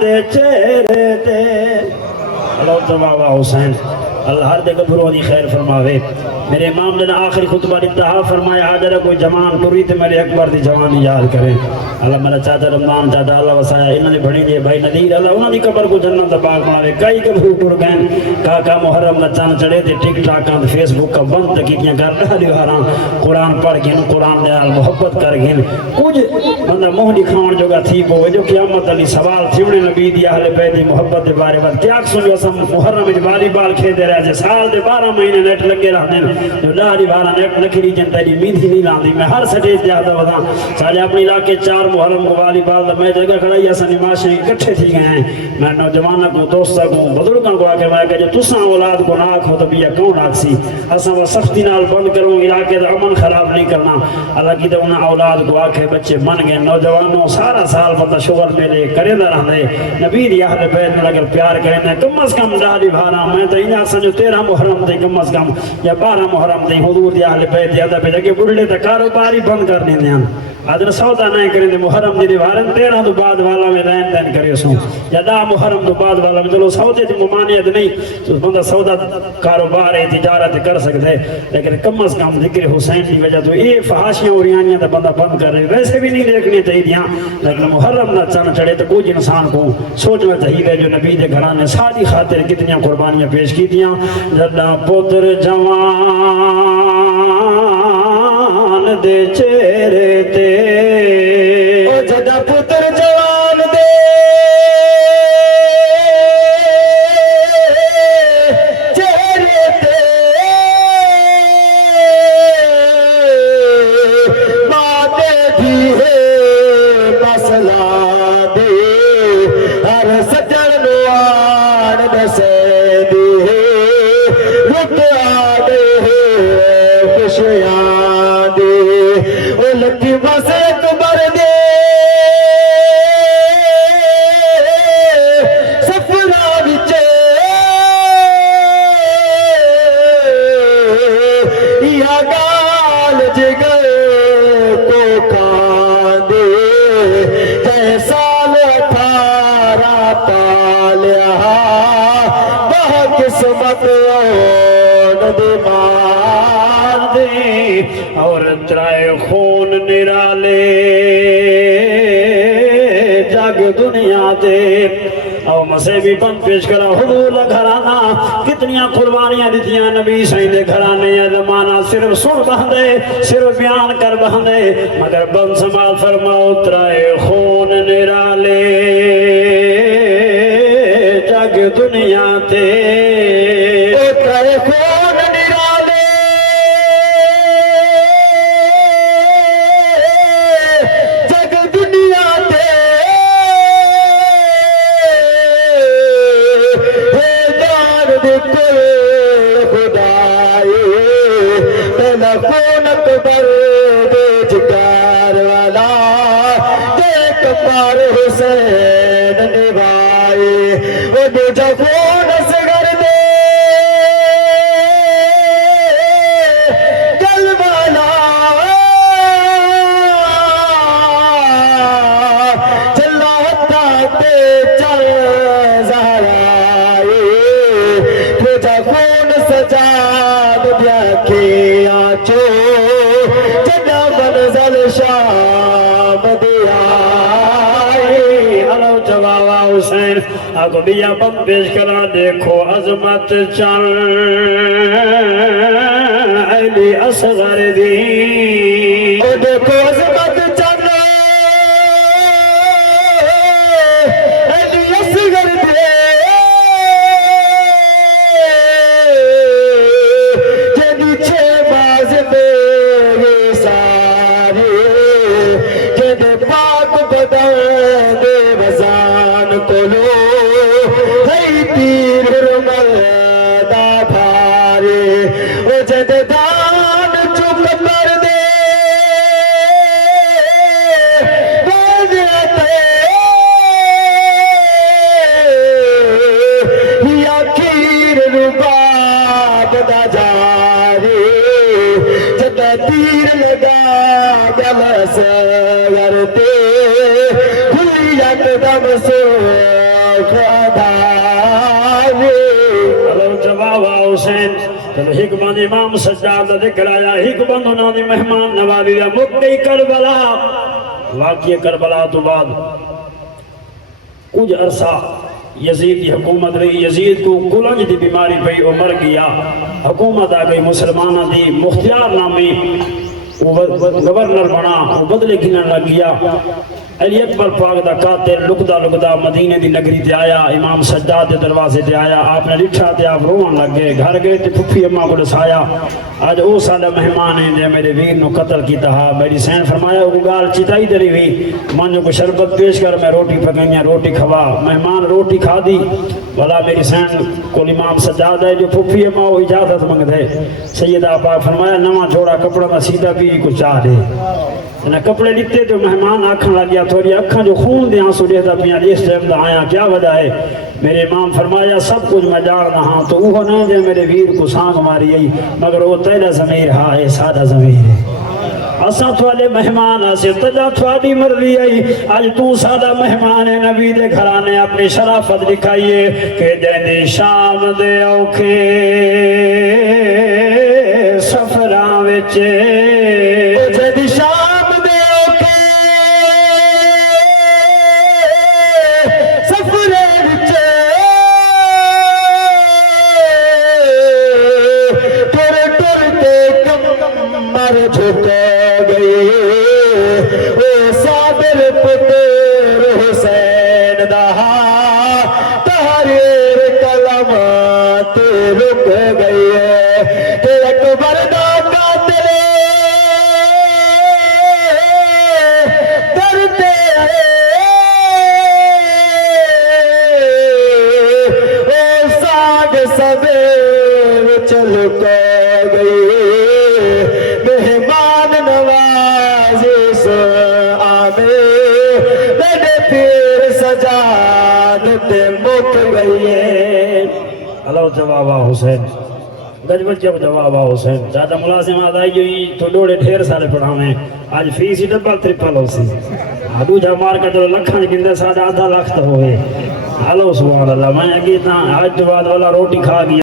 دے چہرے تے اللہ تبابا حسین اللہ ہر دے گبروں دی خیر فرماوے میرے امام نے آخری خطبہ انتہا فرمایا حاضر کوئی جوان پوری تے میرے اکبر دی جوانی یاد کریں اللہ میرا چاچا رمضان چاچا اللہ وسایا انہوں نے بڑی دے بھائی ندیر اللہ انہوں نے قبر کو جنت دا باغ بناوے کئی گبرو ٹر گئے کاکا محرم دا چند چڑھے تے ٹک ٹاکاں تے فیس بک کا بند تکیتیاں کر رہا دیواراں قرآن پڑھ گئے قرآن دے نال محبت کر گئے کچھ بندہ موہ دکھاؤن جو گا تھی پوے جو قیامت علی سوال تھی انہیں نبی دی اہل بیت دی محبت دے بارے بات کیا سن جو اسم محرم اج والی بال کھیدے رہے جے سال دے 12 مہینے نیٹ لگے رہنے جو لاہری بارہ نیٹ لکھری جنتا دی مید ہی نہیں لاندی میں ہر سٹیج جاتا ودا سالے اپنی علاقے 4 محرم کو والی بال دا میں جگہ کھڑائی ایسا نماشیں کٹھے تھی گئے ہیں میں نوجوانہ کو دوستہ کو بزرگاں کو آکے میں کہ جو تساں اولاد کو ناک ہو تو بھی کون آگ سی اساں وہ سختی نال بند کروں علاقے دا امن خراب نہیں کرنا اللہ کی دے انہاں اولاد کو آکے بچے من گئے نوجوانوں سارا سال بندہ شغل میں لے کرے دا رہنے نبی دی اہل بیت میں اگر پیار کریں کم از کم داری بھارا میں تو انہاں سن جو 13 محرم دے کم از کم یا 12 محرم دے حضور دی اہل بیت یا پہ جگہ بڑھڑے تا کاروباری بند کر دیں دیاں ادھر سودا نہیں کریں دے محرم دی دیوارن 13 تو بعد والا میں لین دین کرے سوں یا دا محرم تو بعد والا میں چلو سودے دی ممانعت نہیں تو بندہ سودا کاروبار ہے تجارت کر سکتے لیکن کم از کم ذکر حسین کی وجہ تو یہ فحاشیاں اوریانیاں تا بندہ بند کر رہے ویسے بھی نہیں دیکھنے چاہیے دیاں لیکن محرم نہ چن چڑھے تو کچھ انسان کو سوچنا چاہیے جو نبی دے گھرانے ساری خاطر کتنی قربانیاں پیش کی دیاں جدا پتر جوان دے چہرے تے او جدا پتر جوان دے چہرے تے باتیں بھی ہے مسئلہ دے ہر سجن نوان دسے دے رک آدے خوشیاں دے او لکی بسے کبر دے سفرہ بچے یا گال جگر کو کھان دے جے سال 18 پالیا بہ قسمت ندی مار دے اور ترائے خون نرالے جگ دنیا دے او مسے بھی بند پیش کرا حضور گھرانا کتنیاں قربانیاں دیتیاں نبی سائیں دے گھرانے زمانہ صرف سن بہندے صرف بیان کر بہندے مگر بند سمال فرماؤ ترائے خون نرالے جگ دنیا تے ترائے خون نرالے جگ دنیا تے دار دکھے خدائی پہلا خون اکبر دے جگار والا دیکھ پار حسین نبھائے وہ دوجہ خون سگر دے گل والا چلا ہوتا تے چل زہرائے دوجہ خون سجاد بیا کے آچو جنہ منزل شام دیا علو جواوا حسین آگو بیا بم پیش کرا دیکھو عظمت چل علی اصغر دی او دیکھو عظمت چل علی اصغر دی جنی چھے باز میرے سارے جن پاک بدن دے وزان کو لو ہے تیر رمل دا بھارے او جد دان چک پر دے بادتے یا کیر رباب دا جارے جد تیر لگا گل سگر دے کھلی یک دم سو جواب حسین چلو ایک بند امام سجاد دا ذکر آیا ایک بند انہوں نے مہمان نوازی دا مکئی کربلا واقعی کربلا تو بعد کچھ عرصہ یزید کی حکومت رہی یزید کو کلنج دی بیماری پہ وہ مر گیا حکومت آ گئی مسلمانہ دی مختیار نامی وہ گورنر بنا وہ بدلے گنن لگ گیا علی اکبر پاک دا قاتل لکدا لکدا مدینے دی نگری تے آیا امام سجاد دے دروازے تے آیا آپ نے لٹھا تے آپ روان لگ گئے گھر گئے تے پھپھی اماں کو دسایا آج او ساڈا مہمان ہیں جے میرے ویر نو قتل کیتا ہا میری سین فرمایا وہ گال چتائی دری ہوئی مانجو کو شربت پیش کر میں روٹی پکائیاں روٹی کھوا مہمان روٹی کھا دی بلا میری سین کو امام سجاد ہے جو پھپھی اماں وہ اجازت منگ دے سیدہ پاک فرمایا نواں جوڑا کپڑا میں سیدھا بھی کو چاہ دے نہ کپڑے لکھتے تو مہمان آنکھن لگ گیا تھوڑی اکھاں جو خون دے آنسو دیتا پیا اس ٹائم دا آیا کیا وجہ ہے میرے امام فرمایا سب کچھ میں جاننا ہاں تو وہ نہیں دے میرے ویر کو سانگ ماری آئی مگر وہ تیرا ضمیر ہاں ہے سادہ ضمیر ہے اساں تھوڑے مہمان آسے تجا تھوڑی مرضی آئی آج تو سادہ مہمان ہے نبی دے گھرانے اپنی شرافت دکھائیے کہ جیندی شام دے اوکھے سفراں وچے جیندی شام جھکے گئی او صابر پتر حسین دہا تحریر کلمات رک گئی کہ اکبر دا قاتل کرتے او ساگ سبیر چل کے گئی مہمان نوازی سے آنے میرے پیر سجاد تے مک گئی ہے اللہ جواب حسین گجبت جب جواب حسین زیادہ ملازم آدھائی جو ہی تو ڈوڑے ڈھیر سارے پڑھاویں آج فیسی ڈبل ترپل ہو سی آدھو جا مار کا جو لکھاں گندے ساڑھا آدھا لاکھ ہوئے اللہ سبحان اللہ میں اگیتا آج تو بعد والا روٹی کھا گیا